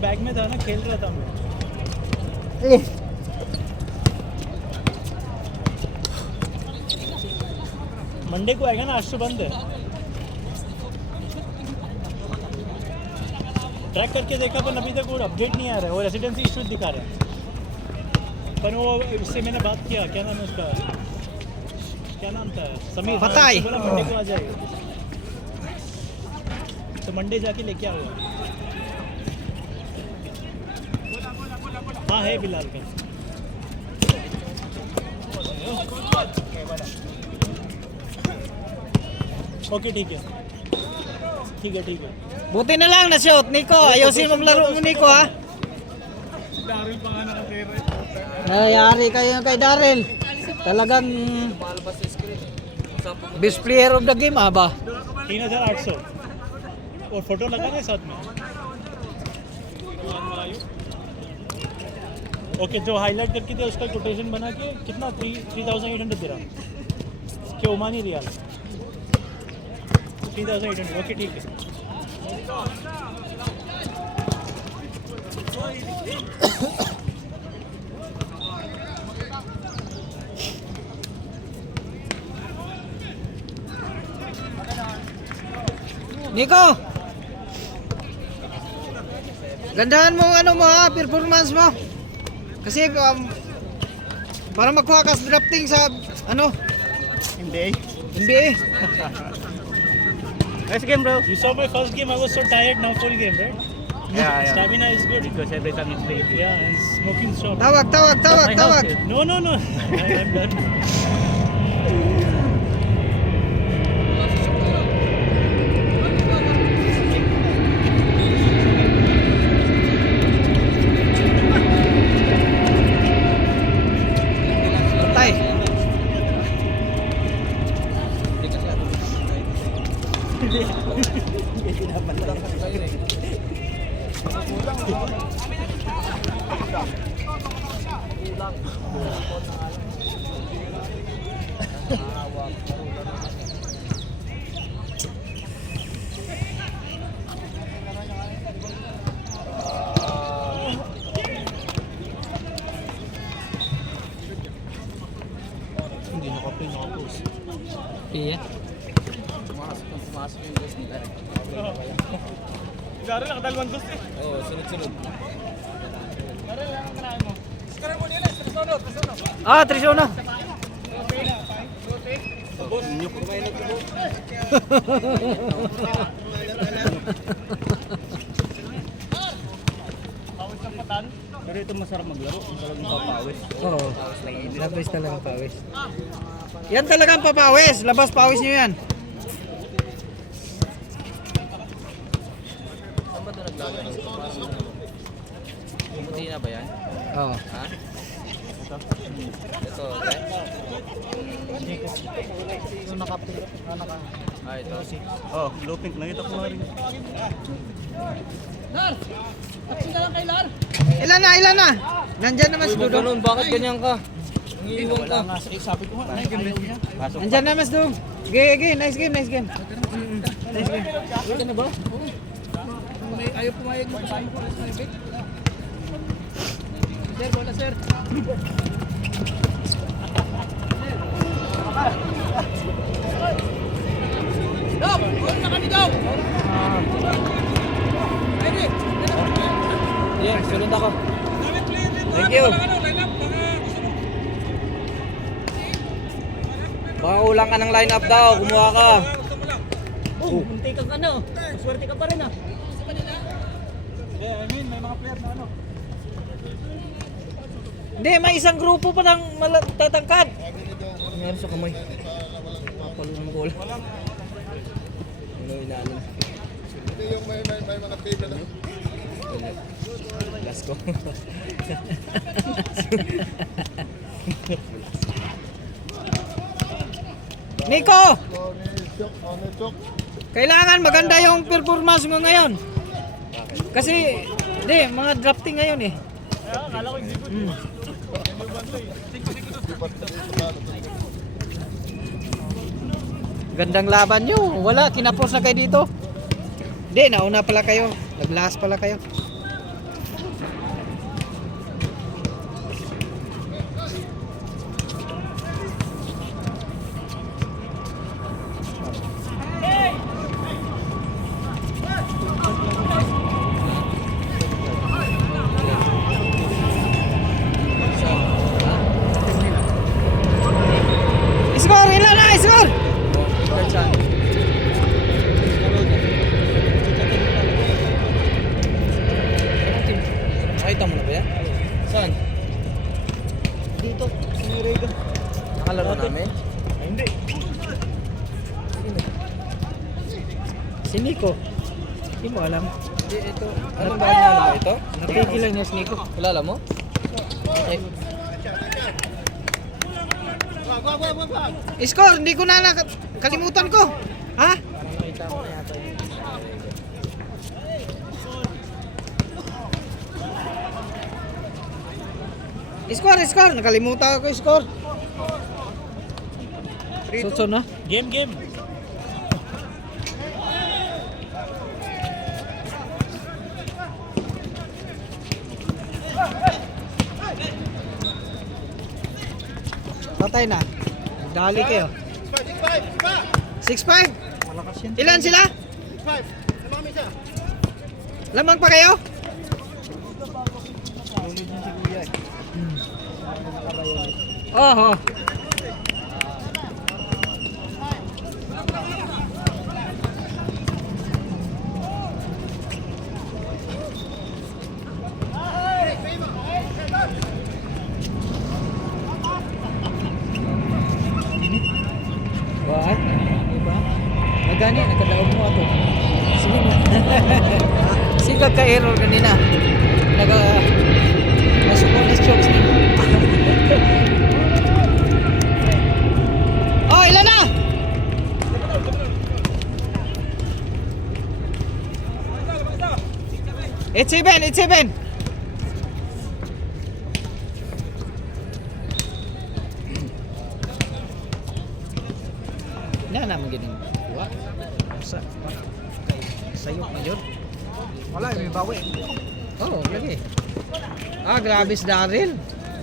बैग में था ना, खेल रहा था मैं। मंडे को आएगा ना, आज तो बंद है। ट्रैक करके देखा पर अभी तक वो अपडेट नहीं आ रहा है, वो रेजिडेंसी इशू दिखा रहा है। पर वो उससे मैंने बात किया, क्या नाम है उसका, क्या नाम था, समीर। पता है। बोला मंडे को आ जाएगा, तो मंडे जाके लेके आऊँगा। हाँ है बिलाल का। ओके ठीक है, ठीक है, ठीक है। Buti na lang na-shoot, Nico. Ayusin mo laro mo, Nico, ha? Nayari kayo kay Daryl. Talagang best player of the game, ha ba? 3800 और फोटो लगा ना साथ में। ओके, जो हाईलाइट करके थे उसका कोटेशन बना के कितना 3800 दे रहा क्या, ओमानी रियाल 3800। ओके ठीक है। Nico! Gandahan mo ang ano mo, ha, performance mo. Kasi para makuha ka sa drafting sa ano, NBA. NBA. Nice game, bro. You saw my first game. I was so tired. Now full game, right? Yeah. Stamina is good. Because every time you play, Yeah, and smoking stop. Tawag. No. I'm done. Patay. Hindi naka-play, naka-post. Iya. pumasok yung gusto nila. Garo, nakadalawang gusto eh. Oo, sunod-sunod. Ah, 3-1. Nyuk kumain na po. Pero ito masarap maglaro, talagang papawis. Oo. Labas talaga pawis. Yan talagang papawis. Labas pawis nyo yan. Saan ba ito naglalaro? Pumuti na ba yan? Oo. Ha? Ito, okay? Ah, ito. Oh, blue pink. Nakita ko nga rin. Ilan na? Nandyan naman si Dudong. Ganun, bakit ganyan ka? Iiwan ka. Sabi ko nga, ayaw niya. Pasok. Nandyan naman si Dudong. Nice game. Nice game. Uwi ka na ba? Ayaw pumayag mo kasama ko. Sir, bola sir. Dok! Gol na kami, Dok! Ready? Yeah, sunod ako. Thank you. Baka ulang ka ng lineup daw. Kumuha ka. Oh, munti kang ano. Swerte ka pa rin ah. Yeah, I mean, may mga player na ano. Hindi, may isang grupo pa ng tatangkad. Nangyari sa kamay. Kapalungan ko lang. Ano inaano? Hindi yung may mga table na. Last ko. Nico! Chok. Kailangan maganda yung performance mo ngayon. Kasi, hindi, mga drafting ngayon eh. Akala ko hindi ko. Gandang laban nyo. Wala, tinapos na kayo dito. Hindi, nauna pala kayo. Naglas pala kayo. dito. Si Rega. Nakalaro namin? Ay, hindi. Sino? Si Nico. Hindi mo alam. Hindi, ito. Ano ba niya ba ito? Napigil lang niya si Nico. Kilala mo? Okay. Score, hindi ko na kalimutan ko. Ha? Parang nakita ko na yata yun. Score. Nakalimutan ko score. Sutso na. Game. Patay na. Dali kayo. 6-5. Malakas yan. Ilan sila? 5. Namami siya. Lamang pa kayo? Oh. What? Diba? Nagani, nagkadaog mo ato. Sige na. Sige ka-error kanina. Nasukong na chokes ni. Oh, ilan na? It's even. Na naman ganun. Diba? Sayok na yun. Wala, may bawi. Oo, lagi. Grabe si Daryl.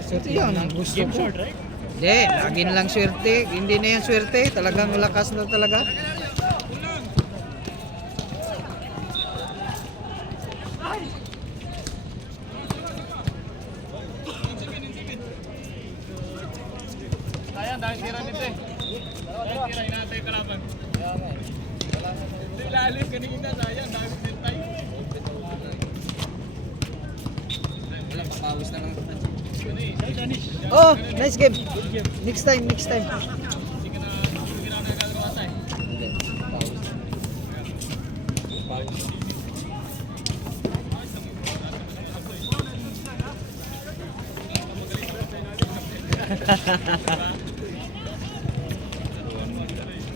Ito yun, ang gusto Game ko. short, right? Hindi, lagi na lang swerte. Hindi na yan swerte. Talagang lakas na talaga. Sayang dahil tira nito eh. Dahil tira inatay kalaban. Hindi lalim kanina sayang dahil sintay. Wala, papawis na lang. Oh, nice game. Next time. Hindi, papawis. Papawis.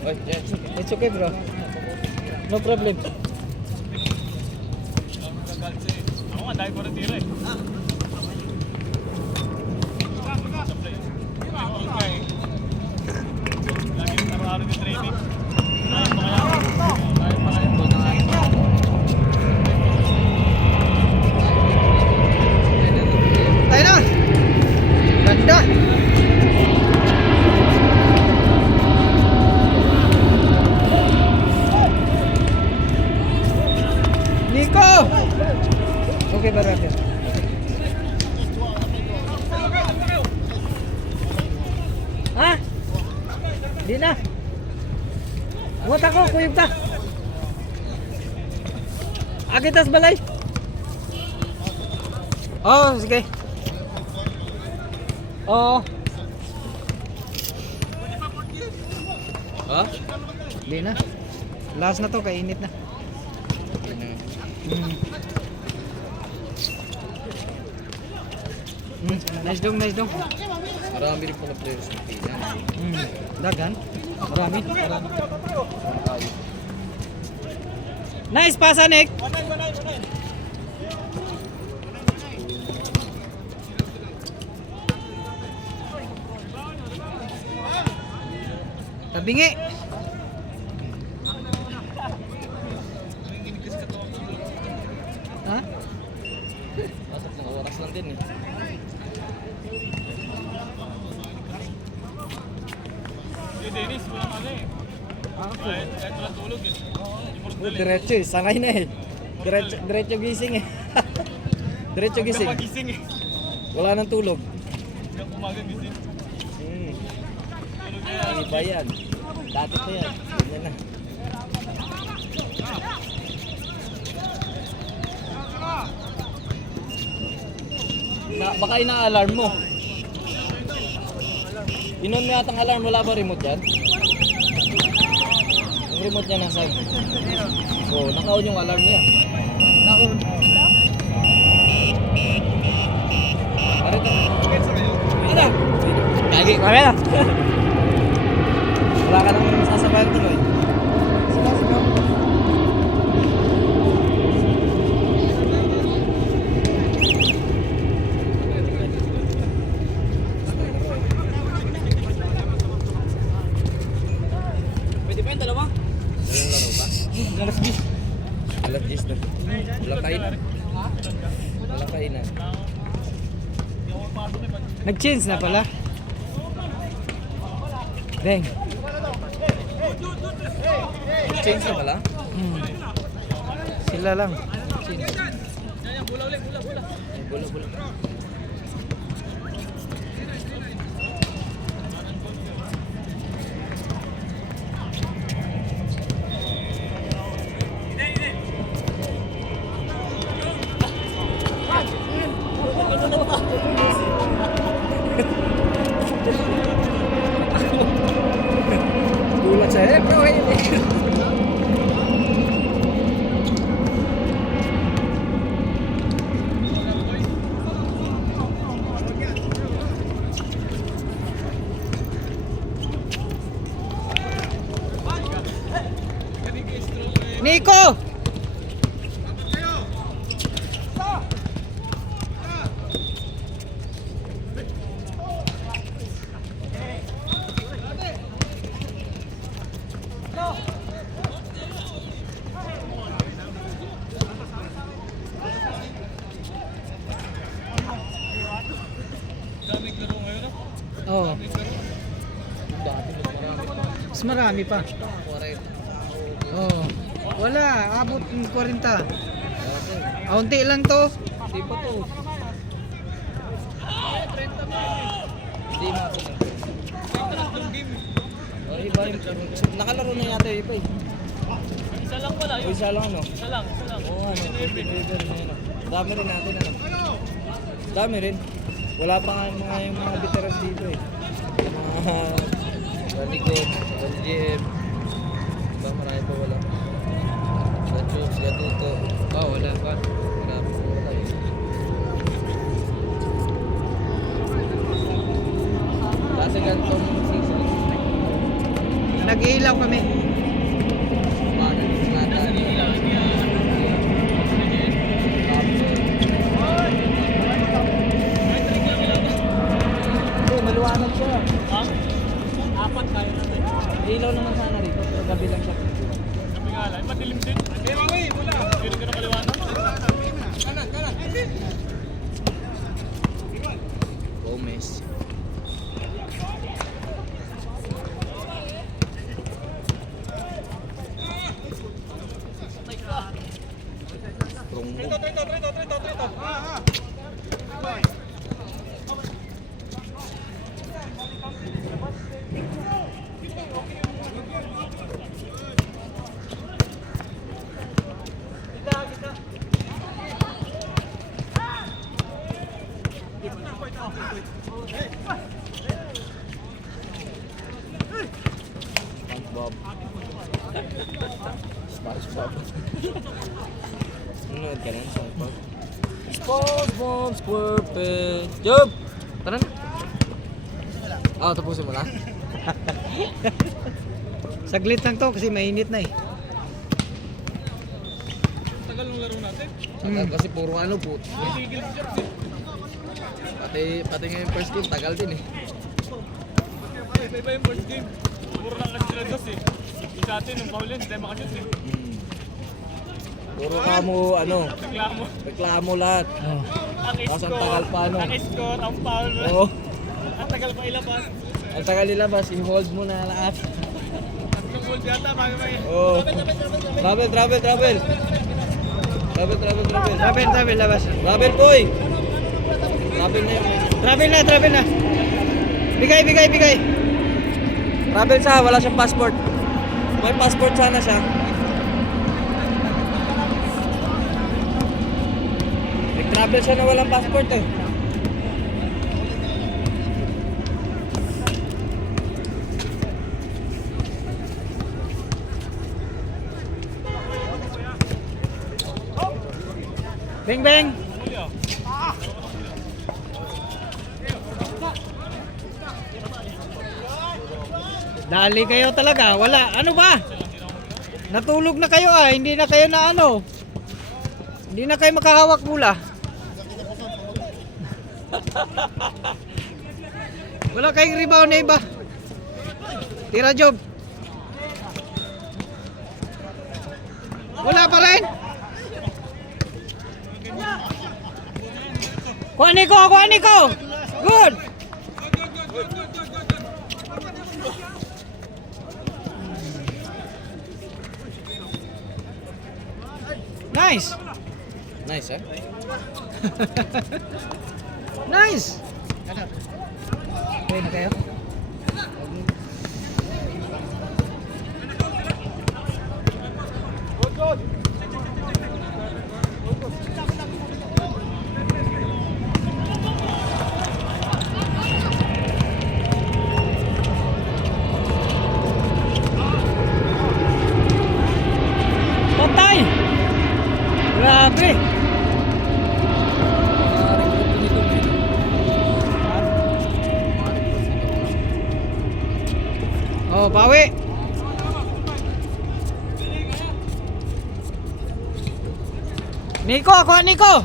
Oy, Jens. It's okay, bro. No problem. Ako nga dahil ko na tira eh. Lagi yung araw-araw yung training. Tayo na. Ganda. Nico! Okay ba rin? Ha? Di na. Buat ako, kuyog ta. Agitas balay. Oh, sige. Oh. Ha? Di na. Last na to, kainit na. Nice dong. Marami rin pala players ng pila. Dagan. Marami. Nice pasa, Nick. Tabingi. Ha? Pasok ng oras lang din eh. Si Dennis, walang ano eh. Kahit walang tulog eh. Diretso eh, sangay na eh. Diretso gising eh. Diretso gising. Pagising eh. Wala nang tulog. Hanggang umaga gising. Tulog na yan. Iba yan. Dati pa yan. Ganyan na. Baka ina-alarm mo. Inon mo yata ang alarm, wala ba remote dyan? Yung remote niya nasa... Oo, naka-on yung alarm niya. Nako. Parito. Hindi na. Kagi, kami na. Wala ka naman masasabayan tuloy. Pwede pa yung dalawa? Dalang laro ba? Alas 10. Alas 10 na. Walang kainan. Walang kainan. Nag-change na pala. Bang. Change na pala? Sila lang. Ay, bula. Gulat saya, bro. Nico! Oh. Mas marami pa. Oh. Wala, abot ng 40. Aunti lang to. Di pa to. Hindi maabot. Oh, iba yung... Nakalaro na yata yung iba eh. Isa lang pala O, yun. isa lang ano? Isa lang. Oo, ano? River na yun. Dami rin natin ano. Dami rin. Wala pa nga yung mga veterans dito eh. Yung mga... Balikot, GM. Diba marami pa wala. Gachos, Gatuto. Oh, wala pa. Wala pa wala. Kasi ganitong season. Nag-iilaw kami. Bakit? Nata. Maluwanag siya. Ha? Apat tayo natin. Ilaw naman sana rito, pero gabi lang siya. Kami nga lang. Madilim din. Pero wala. Hindi ka na kaliwanag. Kanan. Gomez. Strong move. SpongeBob. SpongeBob. Nanonood ka na, SpongeBob? SpongeBob SquarePants. Job! Tara na. Tapusin mo na. Saglit lang to kasi mainit na eh. Tagal ng laro natin. Kasi puro ano po. Tigil siya. Pati nga yung first game, tagal din eh. Iba yung first game. Puro lang kasi sila dos eh. Yung sa atin, yung Paulin, hindi makashoot eh. Puro ka mo, ano, Reklamo. reklamo lahat. Oh. Ang Tapos ang score, tagal pa, ano? ang score, ang foul. Oo. Ang tagal pa ilabas. Ang tagal nilabas, i-hold mo na lahat. Tatlong goal yata, bagay. Oo. Travel. Travel, labas. Travel, boy! Travel na yun. Travel na. Bigay. Travel siya, wala siyang passport. May passport sana siya. Nag-travel siya na walang passport eh. Beng beng. Dali kayo talaga. Wala. Ano ba? Natulog na kayo ah. Hindi na kayo na ano. Hindi na kayo makahawak bola. Wala kayong rebound na iba. Tira job. Wala pa rin. Kuha Nico. Good. Nice. Nice, eh? Nice. Okay na kayo? Patay! Grabe! Oh, bawi. Nico, kuha Nico.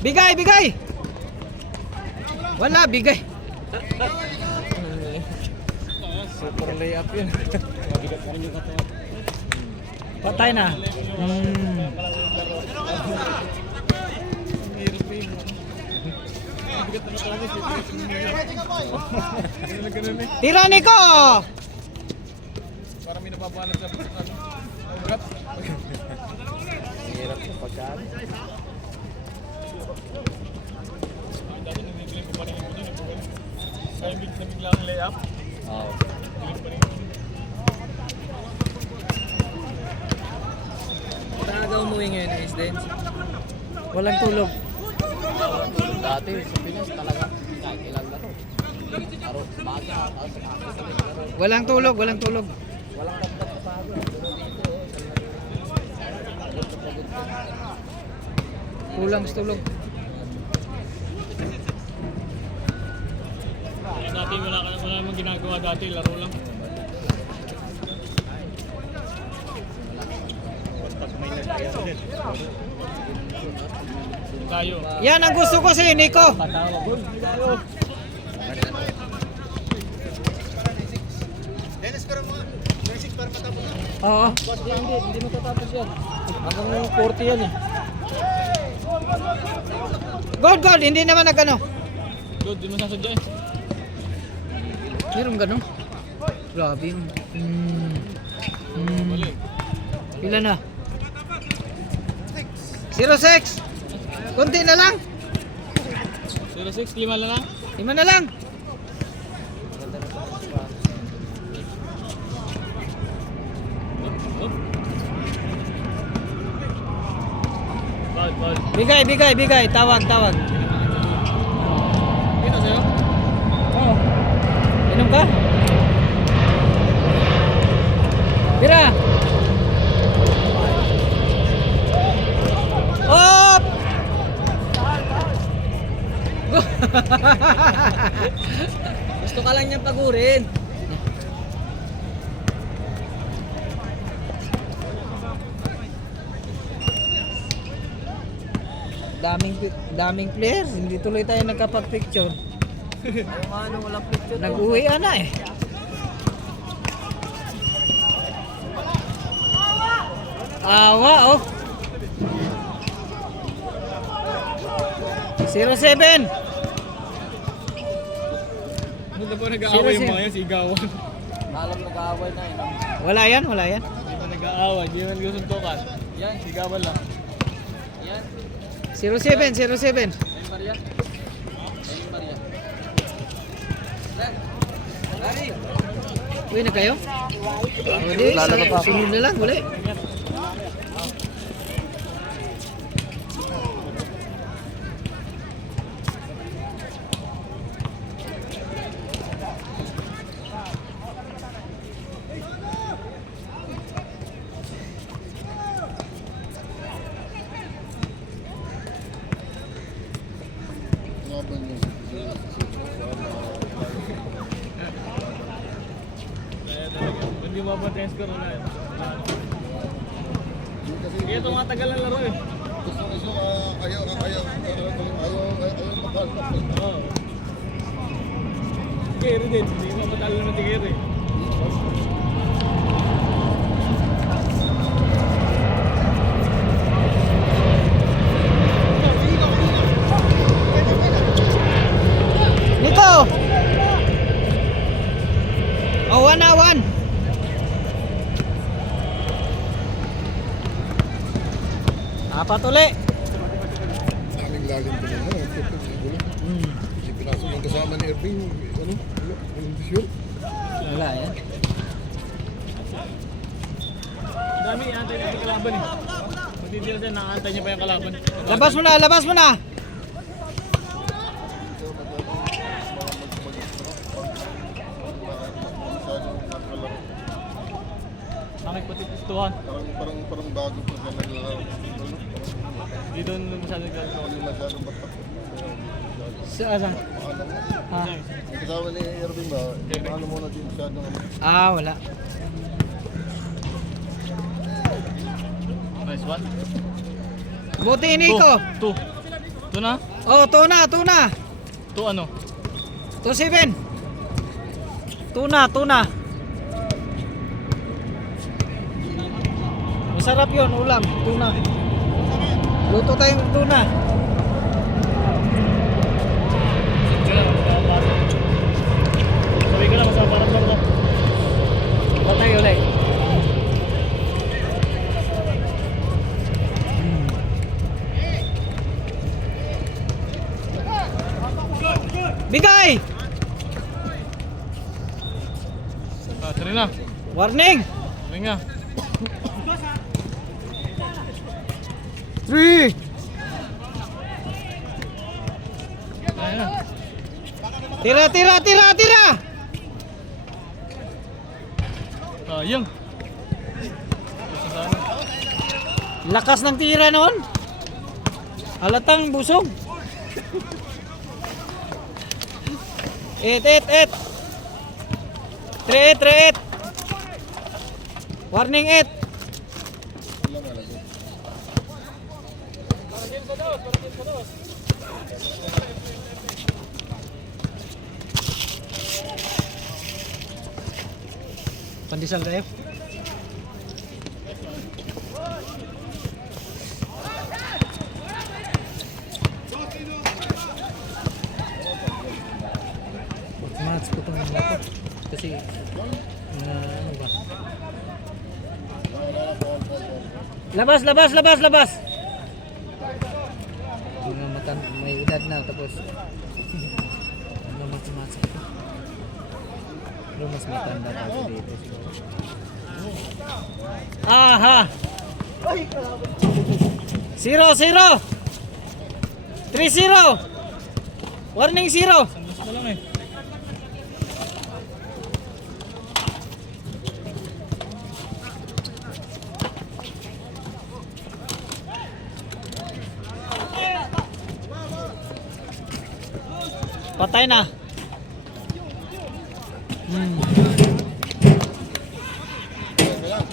Bigay. Wala, bigay. Super layup yun. Patay na. Tira Nico. Parang may napapanat sa ugat. Hirap sa pagkaan. Kaya bigla ang layup. Oo. Talaga umuwi ngayon is dance. Walang tulog. Dati sa Pinas talaga kailan laro. Laro baga, tapos laro. Walang tulog. Walang dapat sa bago. Pero dito, Kulang sa tulog. Dati wala namang ginagawa dati, laro lang. Tayo. Yan ang gusto ko sa'yo, Nico. Dennis, pero mo. 26 para matapos na. Oo. Hindi matatapos yan. Hanggang 40 yan eh. Good. Hindi naman nagano. Good, di mo sasadya eh. Meron gano'n? Grabe. Mali. Ilan na? 06. Kunti na lang. 06, 5 na lang. 5 na lang. Up. Ball. Bigay. Tawag. Kita sa'yo? Oo. Inom ka? Tira. Op! Gusto ka lang niyang pagurin. Daming player. Hindi tuloy tayo nagkapag-picture. Ayaw nga walang picture. Nag-uwi na eh. Awa oh. 07. Ano ba nag-aaway yung mga yan? Sigawan. Alam nag-aaway na eh. Wala yan. Hindi ba nag-aaway? Hindi naman gusuntukan. Yan, sigawan lang. Yan. 07. Maria. Uwi na kayo? Hindi, sunod na lang, uli. kalaban niya. Kaya talaga. Hindi mabantay ang score, wala yun. Kaya ito nga tagal ng laro eh. Gusto ayaw makalap. Oo. Carry din. Hindi mo matalo naman si Carry. Nico! Oh, 1-1. Apat uli. Daming lalim ko na. Hindi pinasok ng kasama ni Irving. Ano? Kondisyon. Wala yan. Dami, antay niya yung kalaban eh. Matitira siya, nakaantay niya pa yung kalaban. Labas mo na, labas mo na. Bakit pati pistuhan? Parang bago pa sa naglaro. Hindi doon masyadong gano'n. Hindi masyadong batak. Saan? Ah. Yung kasama ni Irving ba? Paano muna din masyadong Wala. Nice one. Buti Nico. Two. Two na? Oh, tuna. Two ano? 2-7. Tuna. Masarap yun, ulam, tuna. Luto tayong tuna. Sabi ko lang, masama parang lang ko. Patay ulit. Bigay! Tari na. Warning! Tari nga. 3! Ayan na. Tira! Sayang. Lakas ng tira noon. Halatang busog. 8. 3-8. Warning 8. Pandesal tayo. Match ko itong mga kasi ano ba? Labas! May edad na tapos ano match ko. Pero mas matanda pa ako dito. Aha! 0-0! 3-0! Warning 0! Gusto ko lang eh. Patay na.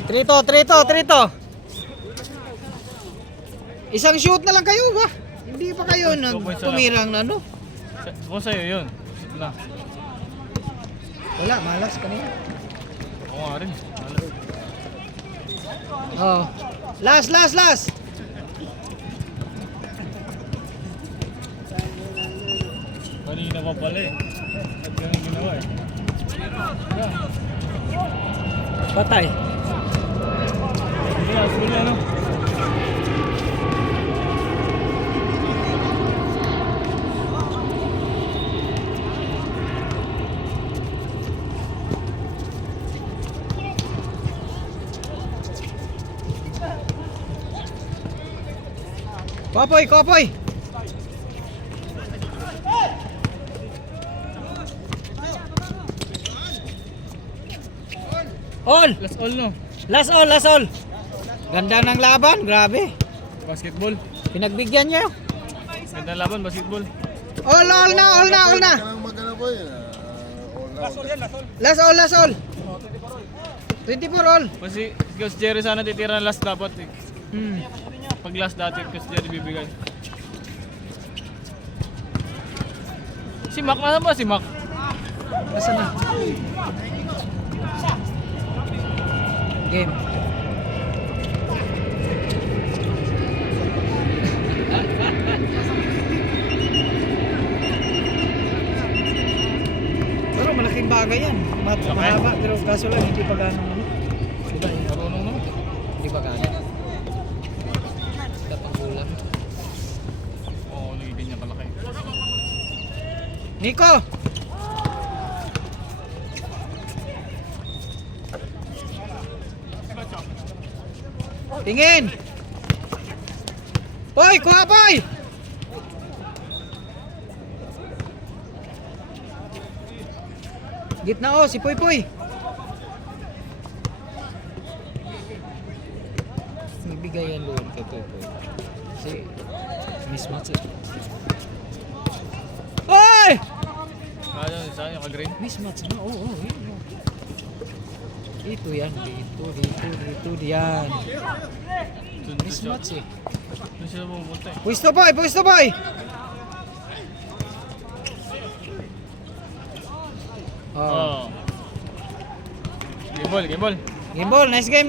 Trito. Isang shoot na lang kayo ba? Hindi pa kayo tumirang na ano? Kung sa'yo yun. Na. Wala, malas kanina. Ako nga rin. Oh. Last. Kanina pa pala eh. At ganun ginawa eh. Patay. Sige na, no? Kopoy. All. Last all no? Last all. Ganda ng laban, grabe. Basketball. Pinagbigyan niyo. Ganda laban, basketball. All na. Kailangan magana po yun. Last all. 24 all. Kasi Coach Jerry sana titira last dapat eh. Hmm. Pag last dati, Coach Jerry bibigay. Si Mac na ba? Si Mac? Asa na? Game. Pero malaking bagay yan. Mahaba, pero kaso lang hindi pa ganong ano. Diba? Marunong naman. Hindi pa ganong. Dapat gulang. Oo, hindi niya kalaki. Nico! Tingin! Poy! Kuha, Poy! Gitna oh, si Poy Poy. Ibigay yan doon kay Poy. Kasi mismatch eh. Oy! Saan yung ka-green? Mismatch na, oo. Yun. Dito yan, dito yan. Mismatch eh. Doon sila pumunta eh. Pwesto Poy! Oh. Oo. Game ball. Game ball, nice game.